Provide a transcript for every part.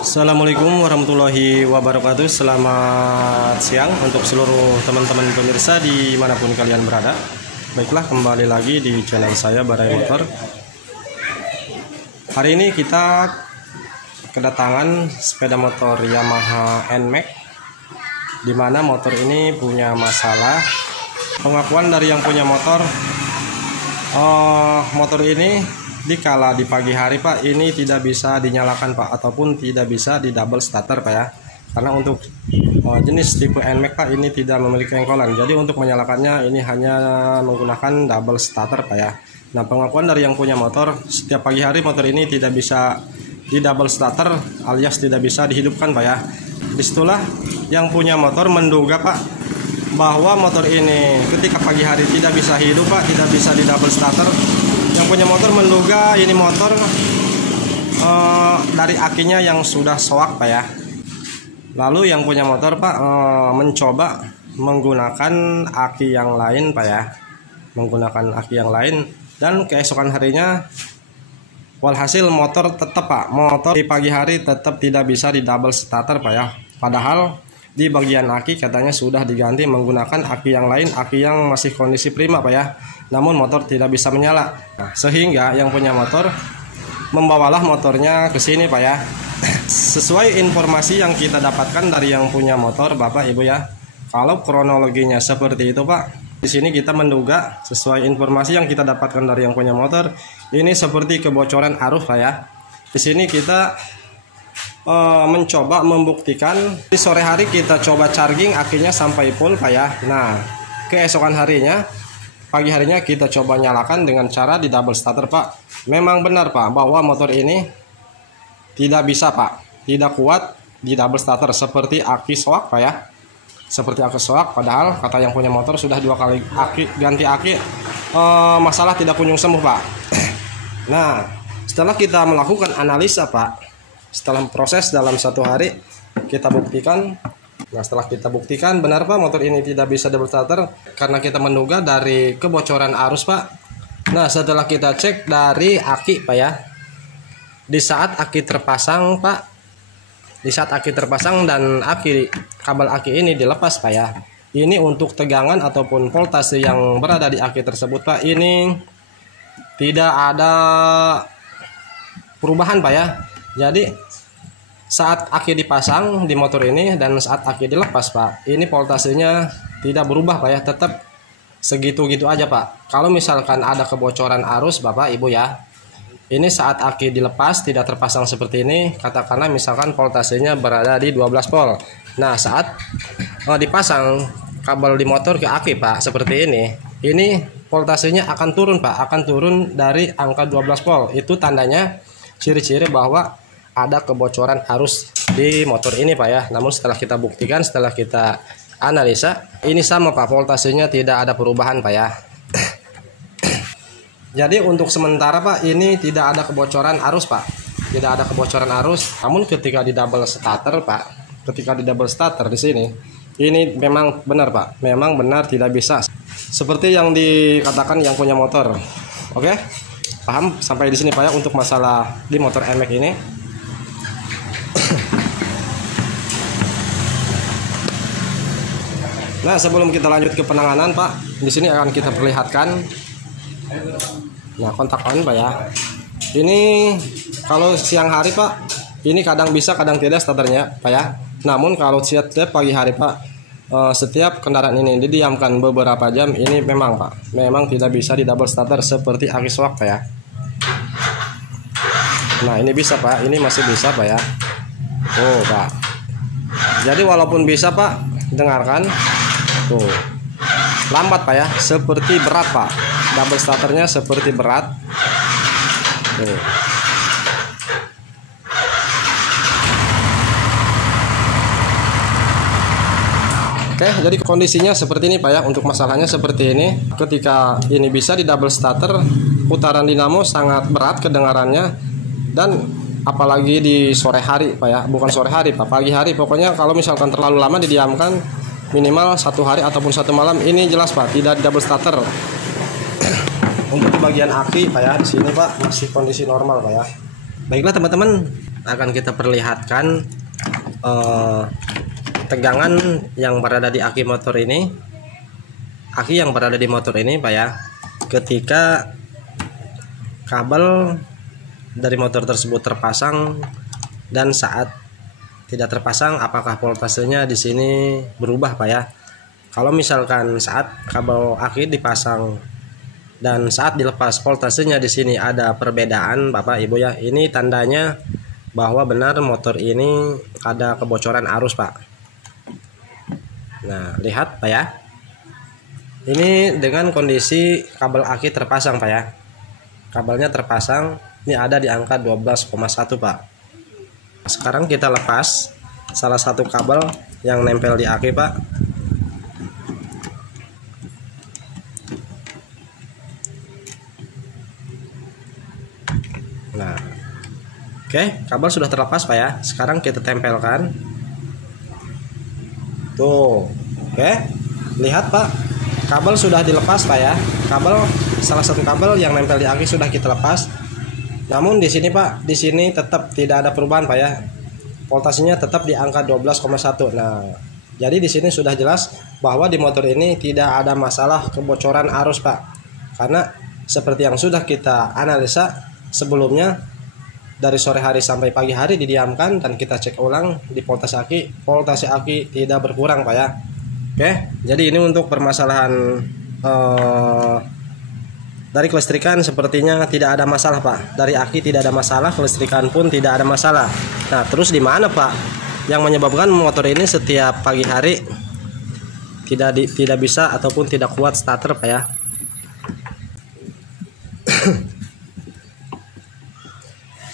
Assalamualaikum warahmatullahi wabarakatuh. Selamat siang untuk seluruh teman-teman pemirsa dimanapun kalian berada. Baiklah, kembali lagi di channel saya Barai Motor. Hari ini kita kedatangan sepeda motor Yamaha NMAX, dimana motor ini punya masalah. Pengakuan dari yang punya motor, motor ini dikala di pagi hari Pak, ini tidak bisa dinyalakan Pak, ataupun tidak bisa di double starter Pak ya, karena untuk jenis tipe NMAX Pak ini tidak memiliki engkolan. Jadi untuk menyalakannya ini hanya menggunakan double starter Pak ya. Nah, pengakuan dari yang punya motor, setiap pagi hari motor ini tidak bisa di double starter, alias tidak bisa dihidupkan Pak ya. Disitulah yang punya motor menduga Pak, bahwa motor ini ketika pagi hari tidak bisa hidup Pak, tidak bisa di double starter. Yang punya motor menduga ini motor dari akinya yang sudah soak Pak ya. Lalu yang punya motor Pak mencoba menggunakan aki yang lain Pak ya, menggunakan aki yang lain, dan keesokan harinya walhasil motor tetap Pak, motor di pagi hari tetap tidak bisa di double starter Pak ya. Padahal di bagian aki katanya sudah diganti menggunakan aki yang lain, aki yang masih kondisi prima Pak ya. Namun motor tidak bisa menyala. Nah, sehingga yang punya motor membawalah motornya ke sini Pak ya. Sesuai informasi yang kita dapatkan dari yang punya motor Bapak Ibu ya. Kalau kronologinya seperti itu Pak, di sini kita menduga sesuai informasi yang kita dapatkan dari yang punya motor, ini seperti kebocoran arus Pak ya. Di sini kita mencoba membuktikan. Di sore hari kita coba charging akinya sampai full Pak ya. Nah, keesokan harinya, pagi harinya kita coba nyalakan dengan cara di double starter Pak. Memang benar Pak bahwa motor ini tidak bisa Pak, tidak kuat di double starter seperti aki soak Pak ya. Seperti aki soak, padahal kata yang punya motor sudah 2 kali ganti aki, masalah tidak kunjung sembuh Pak. Nah, setelah kita melakukan analisa Pak, setelah proses dalam 1 hari kita buktikan. Nah, setelah kita buktikan benar Pak motor ini tidak bisa double starter karena kita menduga dari kebocoran arus Pak. Nah, setelah kita cek dari aki Pak ya, di saat aki terpasang Pak, di saat aki terpasang dan kabel aki ini dilepas Pak ya, ini untuk tegangan ataupun voltase yang berada di aki tersebut Pak, ini tidak ada perubahan Pak ya. Jadi saat aki dipasang di motor ini dan saat aki dilepas Pak, ini voltasenya tidak berubah Pak ya, tetap segitu-gitu aja Pak. Kalau misalkan ada kebocoran arus Bapak Ibu ya, ini saat aki dilepas tidak terpasang seperti ini, katakanlah misalkan voltasenya berada di 12 volt. Nah, saat dipasang kabel di motor ke aki Pak seperti ini voltasenya akan turun Pak, akan turun dari angka 12 volt. Itu tandanya, ciri-ciri bahwa ada kebocoran arus di motor ini Pak ya. Namun setelah kita buktikan, setelah kita analisa, ini sama Pak, voltasenya tidak ada perubahan Pak ya. Jadi untuk sementara Pak, ini tidak ada kebocoran arus Pak, tidak ada kebocoran arus. Namun ketika di double starter Pak, ketika di double starter di sini, ini memang benar Pak, memang benar tidak bisa seperti yang dikatakan yang punya motor. Oke, paham sampai di sini Pak ya untuk masalah di motor NMAX ini. Nah, sebelum kita lanjut ke penanganan Pak, di sini akan kita perlihatkan. Nah, kontak on Pak ya. Ini kalau siang hari Pak, ini kadang bisa kadang tidak starternya Pak ya. Namun kalau setiap pagi hari Pak, setiap kendaraan ini didiamkan beberapa jam, ini memang Pak, memang tidak bisa di double starter seperti aki soak Pak ya. Nah, ini bisa Pak, ini masih bisa Pak ya. Oh Pak, jadi walaupun bisa Pak, dengarkan tuh, lambat Pak ya, seperti berat Pak, double starternya seperti berat tuh. Oke, jadi kondisinya seperti ini Pak ya. Untuk masalahnya seperti ini, ketika ini bisa di double starter, putaran dinamo sangat berat kedengarannya, dan apalagi di sore hari Pak ya, bukan sore hari Pak, pagi hari. Pokoknya kalau misalkan terlalu lama didiamkan, minimal 1 hari ataupun 1 malam, ini jelas Pak tidak double starter. Untuk di bagian aki Pak ya, di sini Pak masih kondisi normal Pak ya. Baiklah teman-teman, akan kita perlihatkan tegangan yang berada di aki motor ini, aki yang berada di motor ini Pak ya, ketika kabel dari motor tersebut terpasang dan saat tidak terpasang, apakah voltasenya di sini berubah Pak ya. Kalau misalkan saat kabel aki dipasang dan saat dilepas, voltasenya di sini ada perbedaan Bapak Ibu ya, ini tandanya bahwa benar motor ini ada kebocoran arus Pak. Nah lihat Pak ya, ini dengan kondisi kabel aki terpasang Pak ya, kabelnya terpasang, ini ada di angka 12,1 Pak. Sekarang kita lepas salah satu kabel yang nempel di aki Pak. Nah oke, kabel sudah terlepas Pak ya. Sekarang kita tempelkan. Tuh, oke. Lihat Pak, kabel sudah dilepas Pak ya. Kabel, salah satu kabel yang nempel di aki sudah kita lepas. Namun di sini Pak, di sini tetap tidak ada perubahan Pak ya. Voltasenya tetap di angka 12,1. Nah, jadi di sini sudah jelas bahwa di motor ini tidak ada masalah kebocoran arus Pak. Karena seperti yang sudah kita analisa sebelumnya, dari sore hari sampai pagi hari didiamkan dan kita cek ulang di voltase aki tidak berkurang Pak ya. Oke, jadi ini untuk permasalahan dari kelistrikan sepertinya tidak ada masalah Pak. Dari aki tidak ada masalah, kelistrikan pun tidak ada masalah. Nah terus di mana Pak yang menyebabkan motor ini setiap pagi hari tidak bisa ataupun tidak kuat starter Pak ya?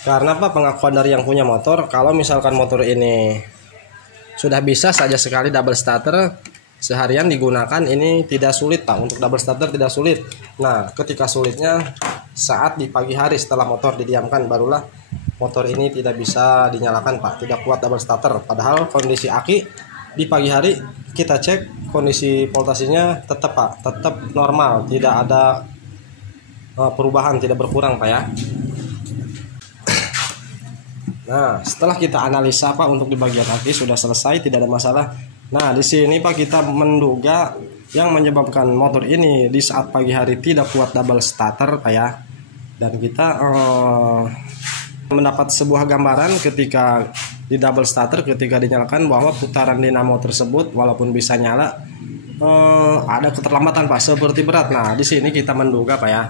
Karena Pak, pengakuan dari yang punya motor, kalau misalkan motor ini sudah bisa saja sekali double starter, seharian digunakan ini tidak sulit Pak. Untuk double starter tidak sulit. Nah ketika sulitnya saat di pagi hari setelah motor didiamkan, barulah motor ini tidak bisa dinyalakan Pak, tidak kuat double starter. Padahal kondisi aki di pagi hari kita cek kondisi voltasenya tetap Pak, tetap normal, tidak ada perubahan, tidak berkurang Pak ya. Nah, setelah kita analisa Pak untuk di bagian aki sudah selesai, tidak ada masalah. Nah, di sini Pak kita menduga yang menyebabkan motor ini di saat pagi hari tidak kuat double starter Pak ya. Dan kita mendapat sebuah gambaran ketika di double starter, ketika dinyalakan bahwa putaran dinamo tersebut walaupun bisa nyala ada keterlambatan Pak, seperti berat. Nah, di sini kita menduga Pak ya.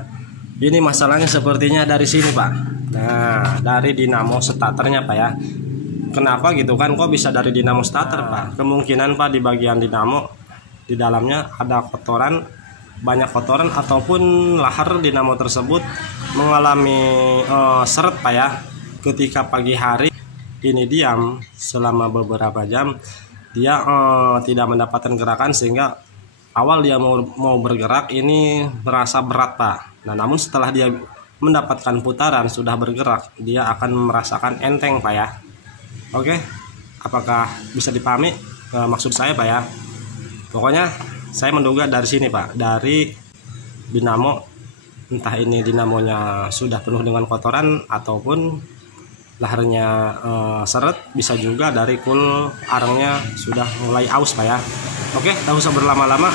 Ini masalahnya sepertinya dari sini Pak. Nah, dari dinamo starternya Pak ya. Kenapa gitu kan? Kok bisa dari dinamo starter Pak? Kemungkinan Pak di bagian dinamo di dalamnya ada kotoran, banyak kotoran ataupun lahar dinamo tersebut mengalami seret Pak ya. Ketika pagi hari ini diam selama beberapa jam, dia tidak mendapatkan gerakan sehingga awal dia mau bergerak ini merasa berat Pak. Nah, namun setelah dia mendapatkan putaran sudah bergerak, dia akan merasakan enteng Pak ya. Oke, apakah bisa dipahami maksud saya Pak ya? Pokoknya saya menduga dari sini Pak, dari dinamo, entah ini dinamonya sudah penuh dengan kotoran ataupun laharnya seret, bisa juga dari cool arangnya sudah mulai aus Pak ya. Oke, tak usah berlama-lama,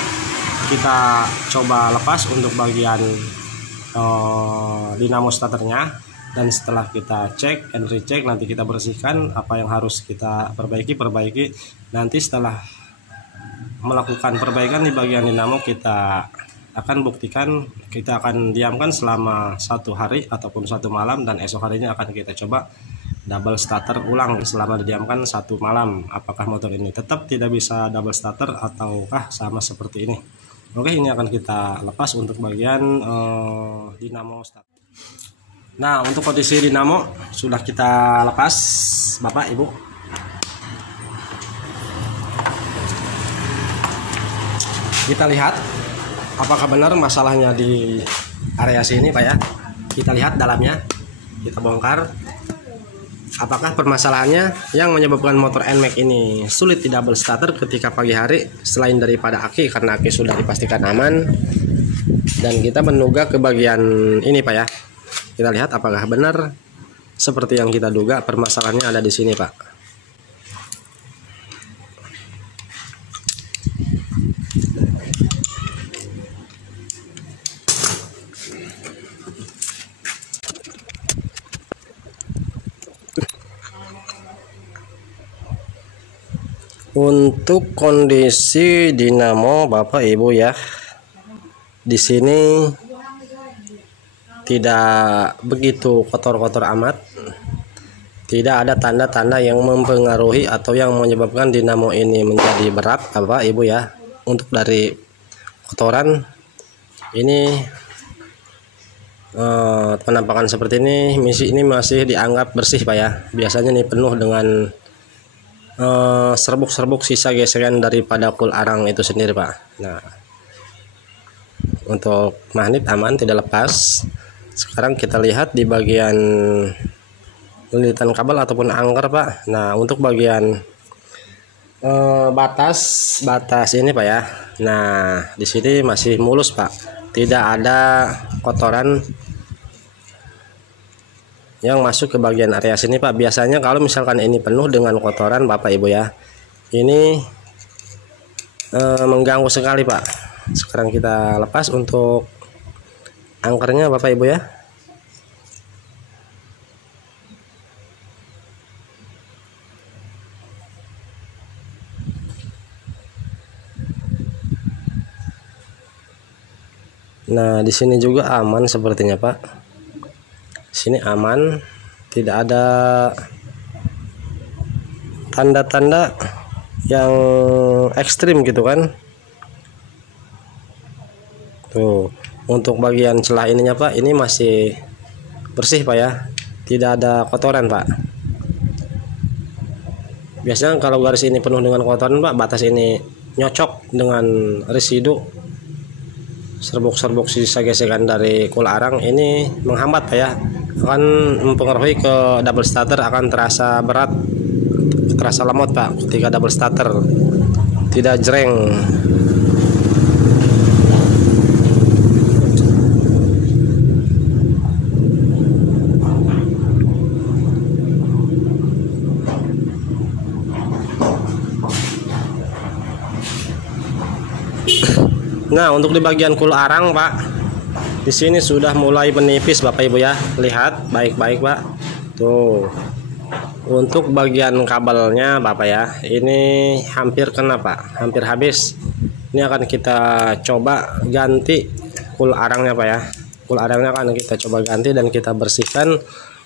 kita coba lepas untuk bagian dinamo starternya, dan setelah kita cek and recheck nanti kita bersihkan apa yang harus kita perbaiki. Nanti setelah melakukan perbaikan di bagian dinamo, kita akan buktikan, kita akan diamkan selama 1 hari ataupun 1 malam, dan esok harinya akan kita coba double starter ulang selama didiamkan 1 malam. Apakah motor ini tetap tidak bisa double starter ataukah sama seperti ini? Oke, ini akan kita lepas untuk bagian dinamo starter. Nah, untuk kondisi dinamo sudah kita lepas Bapak Ibu. Kita lihat apakah benar masalahnya di area sini Pak ya. Kita lihat dalamnya, kita bongkar. Apakah permasalahannya yang menyebabkan motor NMAX ini sulit di double starter ketika pagi hari, selain daripada aki, karena aki sudah dipastikan aman. Dan kita menduga ke bagian ini Pak ya. Kita lihat apakah benar seperti yang kita duga, permasalahannya ada di sini, Pak. Untuk kondisi dinamo Bapak Ibu ya, di sini tidak begitu kotor-kotor amat. Tidak ada tanda-tanda yang mempengaruhi atau yang menyebabkan dinamo ini menjadi berat Bapak Ibu ya. Untuk dari kotoran ini penampakan seperti ini masih dianggap bersih Pak ya. Biasanya ini penuh dengan serbuk-serbuk sisa gesekan daripada kul arang itu sendiri Pak. Nah, untuk magnet aman, tidak lepas. Sekarang kita lihat di bagian lilitan kabel ataupun angker Pak. Nah, untuk bagian batas ini Pak ya. Nah, di sini masih mulus Pak, tidak ada kotoran yang masuk ke bagian area sini Pak. Biasanya kalau misalkan ini penuh dengan kotoran Bapak Ibu ya, ini mengganggu sekali Pak. Sekarang kita lepas untuk angkernya Bapak Ibu ya. Nah, di sini juga aman sepertinya Pak. Sini aman, tidak ada tanda-tanda yang ekstrim gitu kan. Tuh, untuk bagian celah ininya Pak, ini masih bersih Pak ya, tidak ada kotoran Pak. Biasanya kalau garis ini penuh dengan kotoran Pak, batas ini nyocok dengan residu serbuk-serbuk sisa gesekan dari kul arang, ini menghambat Pak ya, akan mempengaruhi ke double starter, akan terasa berat, terasa lemot Pak ketika double starter, tidak jreng. Nah, untuk di bagian kul arang Pak, di sini sudah mulai menipis Bapak Ibu ya. Lihat baik-baik Pak. Tuh. Untuk bagian kabelnya Bapak ya, ini hampir kena Pak, hampir habis. Ini akan kita coba ganti kul arangnya Pak ya. Kul arangnya akan kita coba ganti dan kita bersihkan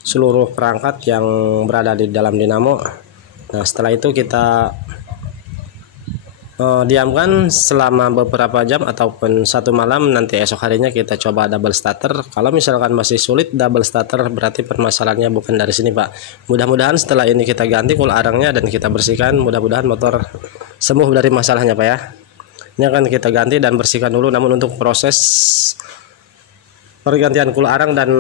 seluruh perangkat yang berada di dalam dinamo. Nah, setelah itu kita diamkan selama beberapa jam ataupun satu malam. Nanti esok harinya kita coba double starter. Kalau misalkan masih sulit double starter, berarti permasalahannya bukan dari sini Pak. Mudah-mudahan setelah ini kita ganti kul arangnya dan kita bersihkan, mudah-mudahan motor sembuh dari masalahnya Pak ya. Ini akan kita ganti dan bersihkan dulu. Namun untuk proses pergantian kul arang dan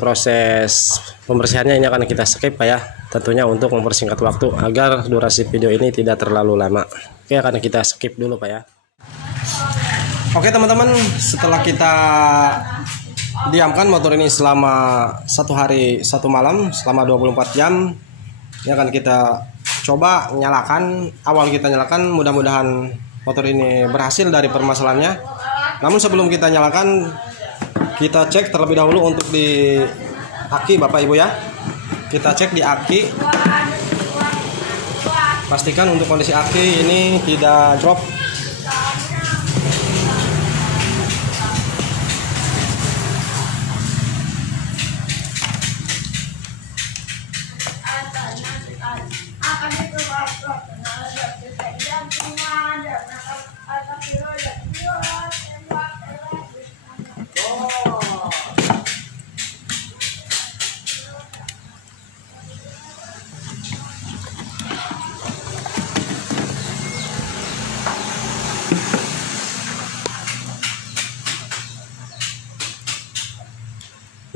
proses pembersihannya ini akan kita skip Pak ya, tentunya untuk mempersingkat waktu agar durasi video ini tidak terlalu lama. Oke, akan kita skip dulu Pak ya. Oke teman-teman, setelah kita diamkan motor ini selama 1 hari 1 malam, selama 24 jam, ini akan kita coba nyalakan. Awal kita nyalakan, mudah-mudahan motor ini berhasil dari permasalahannya. Namun sebelum kita nyalakan, kita cek terlebih dahulu untuk di aki Bapak Ibu ya. Kita cek di aki, pastikan untuk kondisi aki ini tidak drop.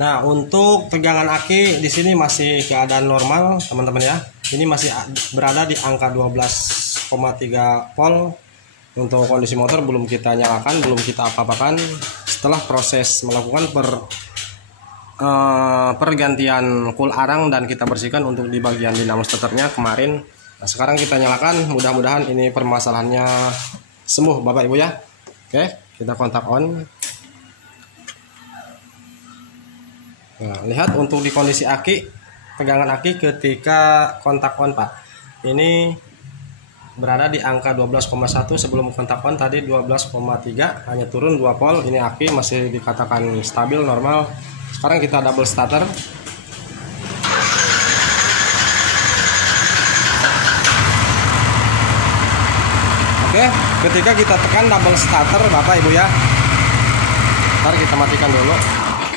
Nah, untuk tegangan aki di sini masih keadaan normal, teman-teman ya. Ini masih berada di angka 12,3 volt. Untuk kondisi motor belum kita nyalakan, belum kita apa-apakan. Setelah proses melakukan pergantian cool arang dan kita bersihkan untuk di bagian dinamo starternya kemarin. Nah, sekarang kita nyalakan, mudah-mudahan ini permasalahannya sembuh Bapak Ibu ya. Oke, kita kontak on. Nah, lihat untuk di kondisi aki, tegangan aki ketika kontak on Pak, ini berada di angka 12,1. Sebelum kontak on tadi 12,3, hanya turun 2 volt. Ini aki masih dikatakan stabil normal. Sekarang kita double starter. Oke, ketika kita tekan double starter Bapak Ibu ya. Ntar kita matikan dulu.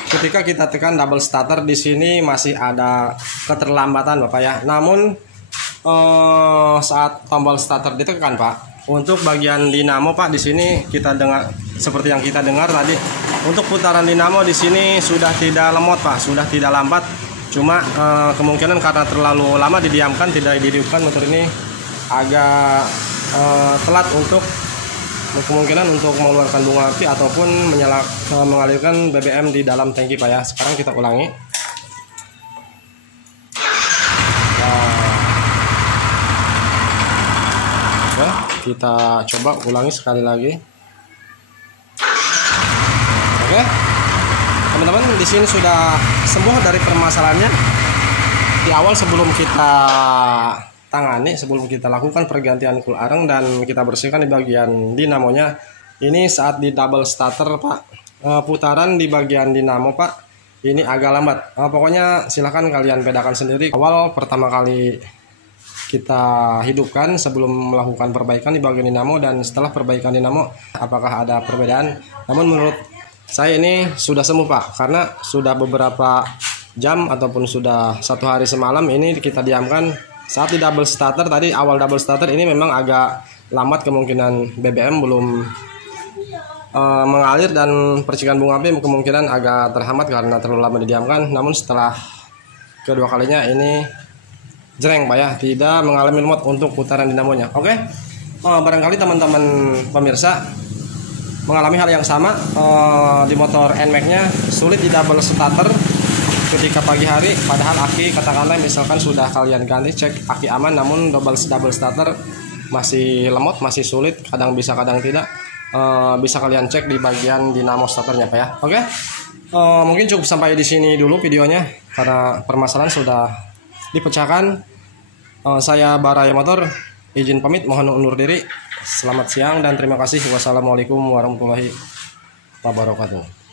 Ketika kita tekan double starter di sini masih ada keterlambatan Bapak ya. Namun saat tombol starter ditekan Pak, untuk bagian dinamo Pak di sini kita dengar seperti yang kita dengar tadi. Untuk putaran dinamo di sini sudah tidak lemot Pak, sudah tidak lambat. Cuma kemungkinan karena terlalu lama didiamkan, tidak dihidupkan, motor ini agak telat untuk kemungkinan untuk mengeluarkan bunga api ataupun mengalirkan BBM di dalam tangki Pak ya. Sekarang kita ulangi. Nah, kita coba ulangi sekali lagi. Oke, teman-teman, di sini sudah sembuh dari permasalahannya. Di awal sebelum kita tangani, sebelum kita lakukan pergantian cool arang dan kita bersihkan di bagian dinamonya, ini saat di double starter Pak, putaran di bagian dinamo Pak ini agak lambat. Pokoknya silahkan kalian bedakan sendiri. Awal pertama kali kita hidupkan sebelum melakukan perbaikan di bagian dinamo dan setelah perbaikan dinamo apakah ada perbedaan. Namun menurut saya ini sudah sembuh Pak, karena sudah beberapa jam ataupun sudah 1 hari semalam ini kita diamkan. Saat di double starter tadi, awal double starter ini memang agak lambat, kemungkinan BBM belum mengalir dan percikan bunga api kemungkinan agak terhambat karena terlalu lama didiamkan. Namun setelah kedua kalinya ini jreng Pak ya, tidak mengalami lemot untuk putaran dinamonya. Oke, barangkali teman-teman pemirsa mengalami hal yang sama di motor NMAX-nya, sulit di double starter ketika pagi hari, padahal aki katakanlah misalkan sudah kalian ganti, cek aki aman, namun double starter masih lemot, masih sulit, kadang bisa kadang tidak. Bisa kalian cek di bagian dinamo starternya Pak ya. Oke, mungkin cukup sampai di sini dulu videonya karena permasalahan sudah dipecahkan. Saya Baraya Motor izin pamit, mohon undur diri. Selamat siang dan terima kasih. Wassalamualaikum warahmatullahi wabarakatuh.